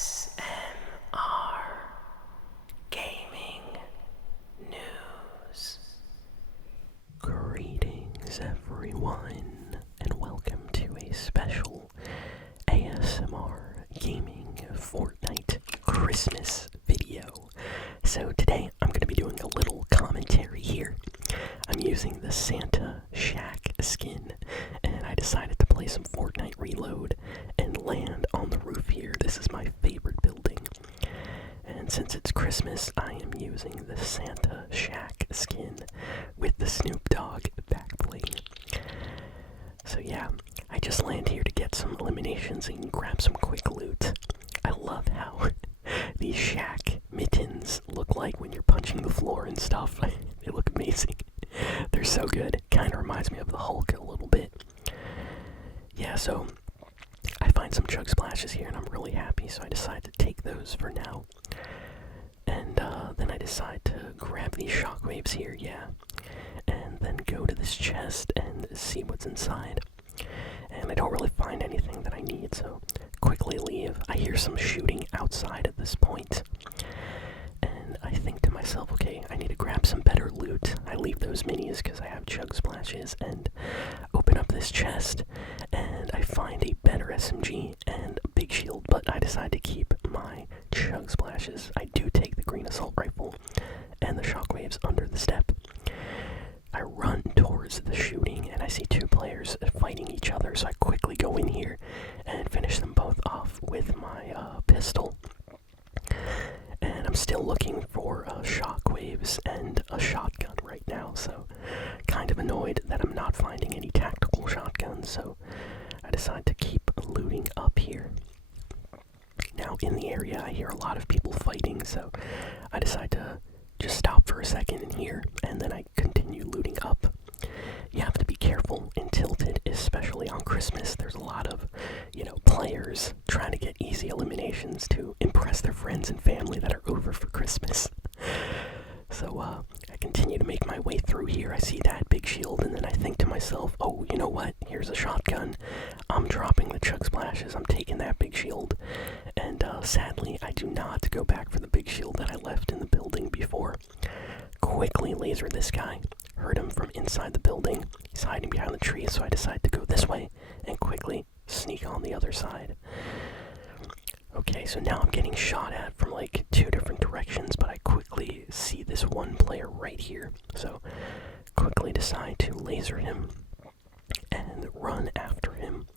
ASMR Gaming News. Greetings, everyone, and welcome to a special ASMR Gaming Fortnite Christmas video. So today I'm going to be doing a little commentary here. I'm using the Santa Shaq skin, and I decided to play some Fortnite Reload and land on the roof here. This is my favorite building. And since it's Christmas, I am using the Santa Shaq skin with the Snoop Dogg backbling. So yeah, I just land here to get some eliminations and grab some quick loot. I love how these Shaq mittens look like when you're punching the floor and stuff. They look amazing. They're so good. Kind of reminds me of the Hulk a little bit. Yeah, so I find some chug splashes here and I'm really happy, so I decide to take those for now. And then I decide to grab these shockwaves here, yeah. And then go to this chest and see what's inside. And I don't really find anything that I need, so quickly leave. I hear some shooting outside at this point. And I think to myself, okay, I need to grab some better loot. I leave those minis because I have chug splashes and open up this chest. And I find a better SMG and a big shield, but I decide to keep my chug splashes. I do take the green assault rifle and the shockwaves under the step. I run towards the shooting and I see two players fighting each other, so I quickly go in here and finish them both off with my pistol. And I'm still looking for shockwaves and a shotgun right now, so kind of annoyed that I'm not finding any tactical shotguns, so I decide to keep looting up here. Now in the area I hear a lot of people fighting, so I decide to just stop for a second in here, and then I continue looting up. You have to be careful in Tilted, especially on Christmas. There's a lot of, players trying to get easy eliminations to impress their friends and family that are over for Christmas. So, I continue to make my way through here. I see that big shield, and then I think to myself, oh, you know what? Here's a shotgun. I'm dropping the chug splashes. I'm taking that big shield. And, sadly, I do not go back for the big shield that I left in the building before. Quickly laser this guy. Heard him from inside the building. He's hiding behind the tree, so I decide to go this way and quickly sneak on the other side. Okay, so now I'm getting shot at from like two different directions, but I quickly see this one player right here. So quickly decide to laser him and run after him.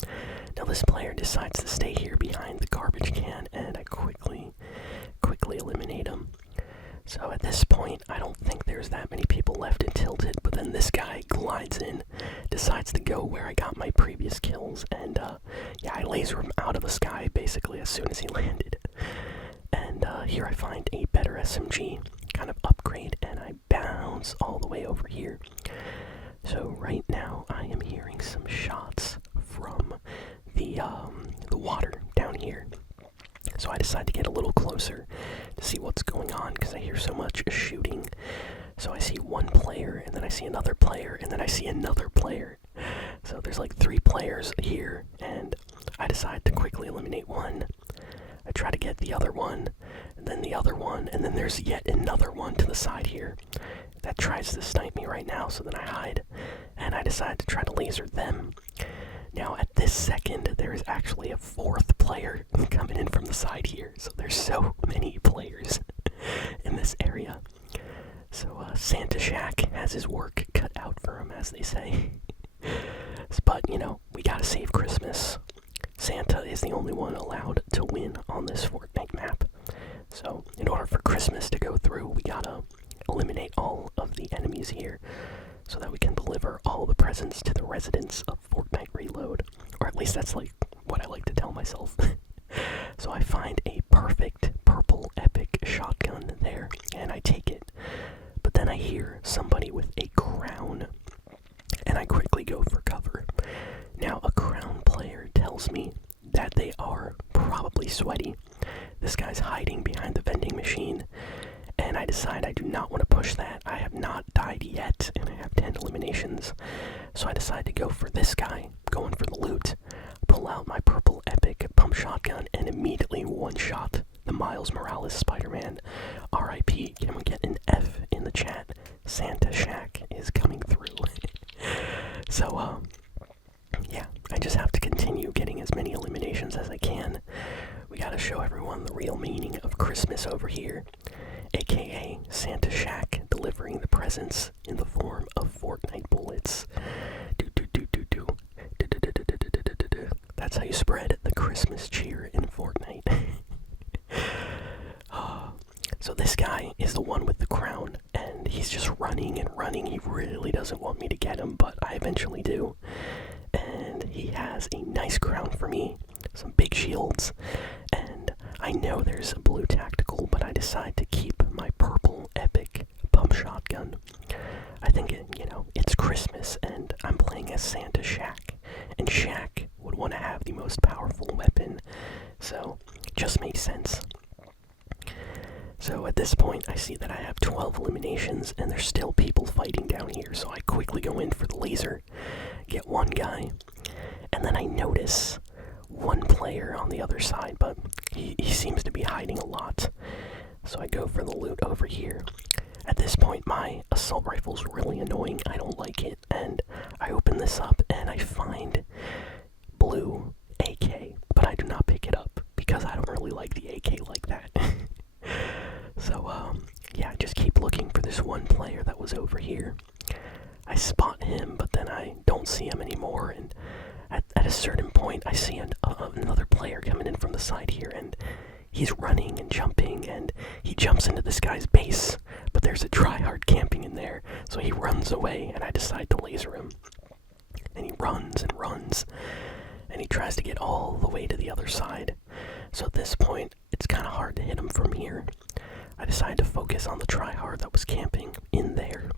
Now this player decides to stay here behind the garbage can, and I quickly eliminate him. So at this point, I don't think there's that many people left in Tilted, but then this guy glides in, decides to go where I got my previous kills, and I laser him out of the sky basically as soon as he landed. And here I find a better SMG, kind of upgrade, and I bounce all the way over here. So right now I am hearing some shots from the water down here. So I decide to get a little closer to see what's going on because I hear so much shooting. So I see one player, and then I see another player, and then I see another player. So there's like three players here, and I decide to quickly eliminate one. I try to get the other one, and then the other one, and then there's yet another one to the side here that tries to snipe me right now, so then I hide, and I decide to try to laser them. Now, at this second, there is actually a fourth player coming in from the side here, so there's so many players in this area. So, Santa Shaq has his work cut out for him, as they say. But, we gotta save Christmas. Santa is the only one allowed to win on this Fortnite map. So, in order for Christmas to go through, we gotta eliminate all of the enemies here, so that we can deliver all the presents to the residents of Fortnite Reload. Or at least that's like what I like to tell myself. So I find a perfect purple epic shotgun there, and I take it. But then I hear somebody with a crown, and I quickly go for cover. Now a crown player tells me that they are probably sweaty. This guy's hiding behind the vending machine, and I decide I do not want to push that. I have not died yet, and I have 10 eliminations. So I decide to go for this guy, going for the loot. Pull out my purple epic pump shotgun and immediately one-shot the Miles Morales Spider-Man. RIP, can we get an F in the chat? Santa Shaq is coming through. So, yeah, I just have to continue getting as many eliminations as I can. We gotta show everyone the real meaning of Christmas over here, aka Santa Shaq delivering the presents in the form of Fortnite bullets. That's how you spread the Christmas cheer in Fortnite. So this guy is the one with the crown, and he's just running and running. He really doesn't want me to get him, but I eventually do. And he has a nice crown for me, some big shields, and I know there's a blue tactical, but I decide to keep my purple epic pump shotgun. I think it's Christmas, and I'm playing as Santa Shaq, and Shaq would want to have the most powerful weapon, so just makes sense. So at this point, I see that I have 12 eliminations, and there's still people fighting down here, so I quickly go in for the laser, get one guy, and then I notice one player on the other side, but he seems to be hiding a lot. So I go for the loot over here. At this point, my assault rifle's really annoying. I don't like it, and I open this up, and I find blue AK, but I do not pick it up because I don't really like the AK like that. So, yeah, I just keep looking for this one player that was over here. I spot him, but then I don't see him anymore, and at a certain point, I see another player coming in from the side here, and he's running and jumping, and he jumps into this guy's base, but there's a tryhard camping in there, so he runs away, and I decide to laser him. And he runs and runs, and he tries to get all the way to the other side. So at this point, it's kind of hard to hit him from here. I decided to focus on the tryhard that was camping in there.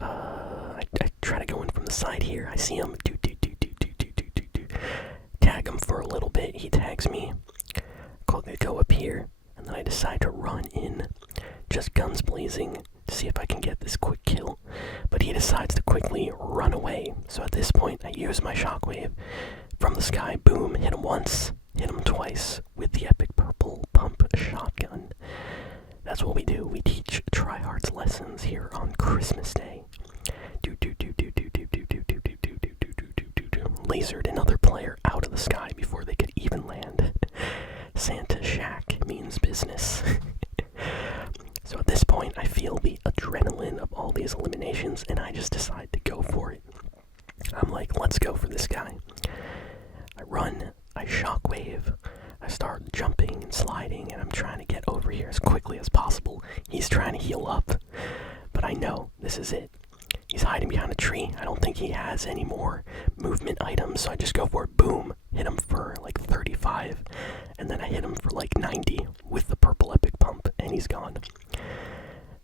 I try to go in from the side here. I see him. Tag him for a little bit. He tags me. Go up here, and then I decide to run in, just guns blazing, to see if I can get this quick kill. But he decides to quickly run away. So at this point, I use my shockwave from the sky. Boom! Hit him once. Hit him twice with the epic purple pump shotgun. That's what we do. We teach tryhards lessons here on Christmas Day. Lasered another player out of the sky before they could even land. Santa Shaq means business. So at this point, I feel the adrenaline of all these eliminations, and I just decide to go for it. I'm like, let's go for this guy. I run, I shockwave, I start jumping and sliding, and I'm trying to get over here as quickly as possible. He's trying to heal up, but I know this is it. He's hiding behind a tree. I don't think he has any more movement items, so I just go for it. Boom. Hit him for like 35, and then I hit him for like 90 with the purple epic pump, and he's gone.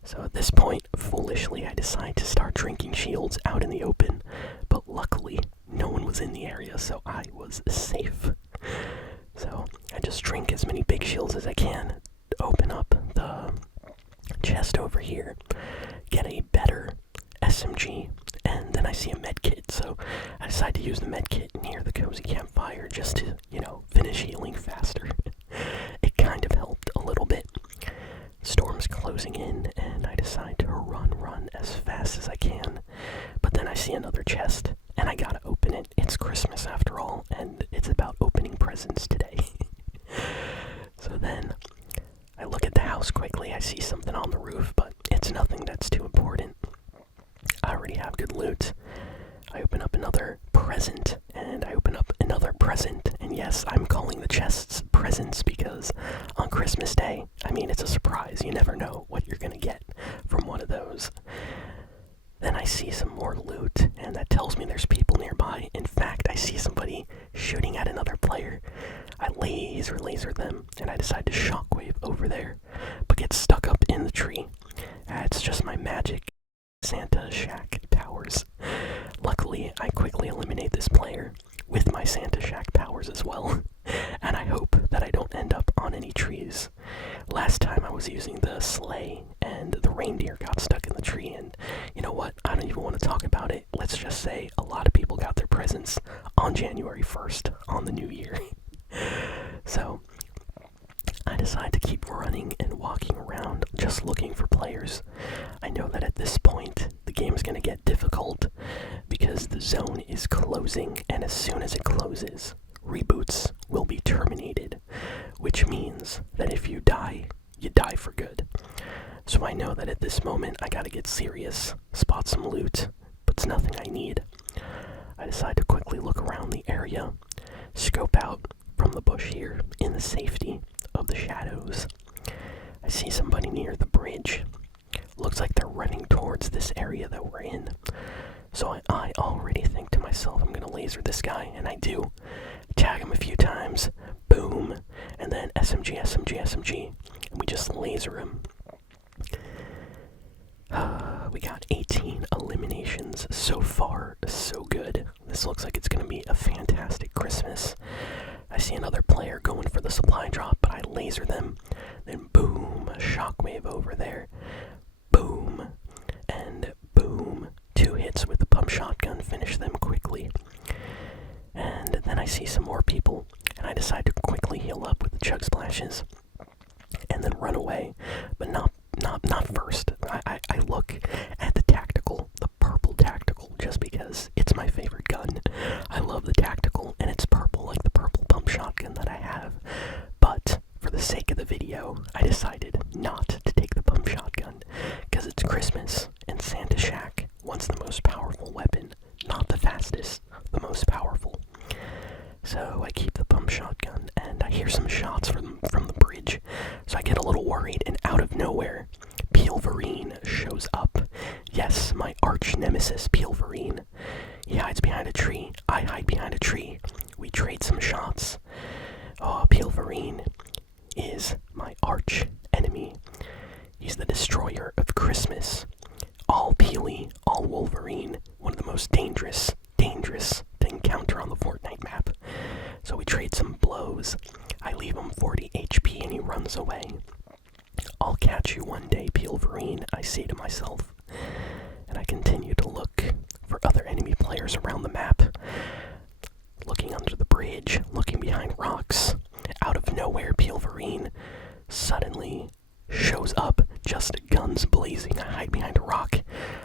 So at this point, foolishly, I decide to start drinking shields out in the open, but luckily, no one was in the area, so I was safe. So I just drink as many big shields as I can, open up the chest over here, get a better SMG, and then I see a medkit, so I decide to use the medkit near the cozy campfire just to, finish healing faster. It kind of helped a little bit. Storm's closing in, and I decide to run as fast as I can, but then I see another chest, and I gotta open it. It's Christmas after all, and it's about opening presents today. So then, I look at the house quickly. I see something on the roof, but it's nothing that's too important. I already have good loot. I open up another present, and I open up another present, and yes, I'm calling the chests presents because on Christmas Day, it's a surprise. You never know what you're gonna get from one of those. Then I see some more loot, and that tells me there's people nearby. In fact, I see somebody shooting at another player. I laser them, and I decide to shockwave over there, but get stuck up in the tree. It's just my magic Santa Shaq powers. Luckily, I quickly eliminate this player with my Santa Shaq powers as well, and I hope that I don't end up on any trees. Last time I was using the sleigh, and the reindeer got stuck in the tree, and you know what? I don't even want to talk about it. Let's just say a lot of people got their presents on January 1st, on the new year. So, keep running and walking around just looking for players. I know that at this point the game's gonna get difficult because the zone is closing, and as soon as it closes, reboots will be terminated, which means that if you die for good. So I know that at this moment I gotta get serious, spot some loot, but it's nothing I need. I decide to quickly look around the area, scope out from the bush here in the safety of the shadows. I see somebody near the bridge. Looks like they're running towards this area that we're in. So I already think to myself, I'm gonna laser this guy, and I do. Tag him a few times, boom, and then SMG, SMG, SMG, and we just laser him. We got 18 eliminations so far, so good. This looks like it's gonna be a fantastic Christmas. I see another player going for the supply drop, but I laser them. Then boom, a shockwave over there. Boom, and boom. 2 hits with the pump shotgun, finish them quickly. And then I see some more people, and I decide to quickly heal up with the chug splashes. And then run away, but not first. I look at the tactical, the purple tactical, just because it's my favorite gun. I love the tactical, and it's purple like the purple pump shotgun that I have. But for the sake of the video, I decided not to take the pump shotgun, because it's Christmas, and Santa Shaq wants the most powerful weapon, not the fastest, the most powerful. So I keep the pump shotgun, and I hear some shots from the bridge, so I get a little worried, and out of nowhere, Pilverine shows up. Yes, my arch nemesis, Pilverine. He hides behind a tree, I hide behind a tree. We trade some shots. Oh, Pilverine is my arch enemy. He's the destroyer of Christmas. All Peely, all Wolverine, one of the most dangerous to encounter on the Fortnite map. So we trade some blows. I leave him 40 HP and he runs away. I'll catch you one day, Pilverine, I say to myself. And I continue to look for other enemy players around the map. Looking under the bridge, looking behind rocks. Out of nowhere, Pilverine suddenly shows up, just guns blazing. I hide behind a rock.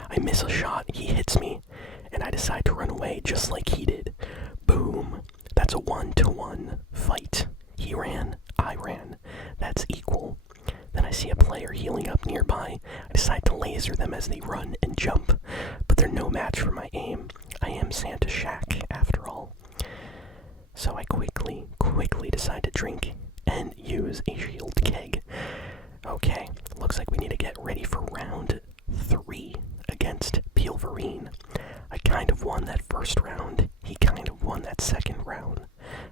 I miss a shot, he hits me, and I decide to run away just like he did. Boom. That's a 1-to-1 fight. He ran, I ran. That's equal. Then I see a player healing up nearby. I decide to laser them as they run and jump, but they're no match for my aim. I am Santa Shaq, after all. So I quickly decide to drink and use a shield keg. Okay, looks like we need to get ready for round 3 against Pilverine. I kind of won that first round. He kind of won that second round.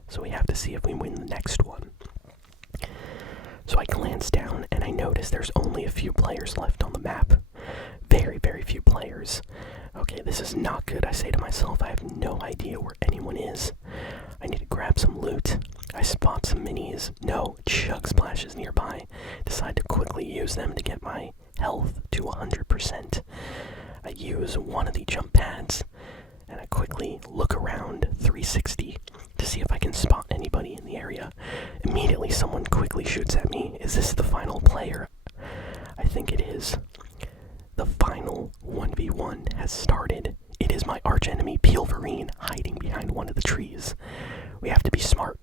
So we have to see if we win the next one. So I glance down and I notice there's only a few players left on the map. Very, very few players. Okay, this is not good, I say to myself. I have no idea where anyone is. I need to grab some loot. I spot some minis. No, chug splashes nearby. Decide to quickly use them to get my health to 100%. I use one of the jump pads, and I quickly look around 360 to see if I can spot anybody in the area. Immediately someone quickly shoots at me. Is this the final player? I think it is. The final 1v1 has started. It is my archenemy Pilverine hiding behind one of the trees. We have to be smart.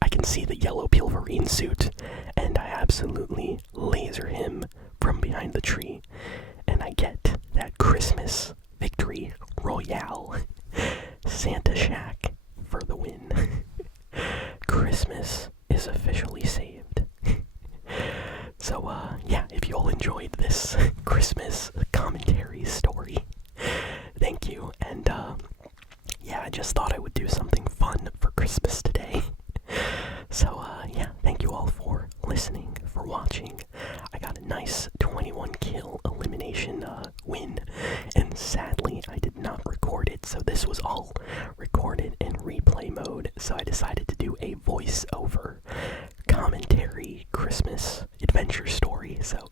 I can see the yellow Pilverine suit, and I absolutely laser him from behind the tree. And I get that Christmas victory royale. Santa Shaq for the win. Christmas is officially saved. So, yeah, if you all enjoyed this Christmas commentary story, thank you. And, yeah, I just thought I would do something fun for Christmas today. So, yeah, thank you all for listening, for watching. I got a nice 21 kill elimination win, and sadly I did not record it, so this was all recorded in replay mode. So I decided to do a voiceover commentary Christmas adventure story. So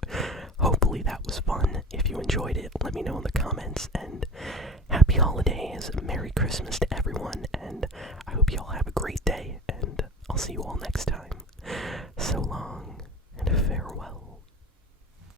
hopefully that was fun. If you enjoyed it, let me know in the comments, and happy holidays, Merry Christmas to everyone, and I hope you all have a great day, and I'll see you all next time.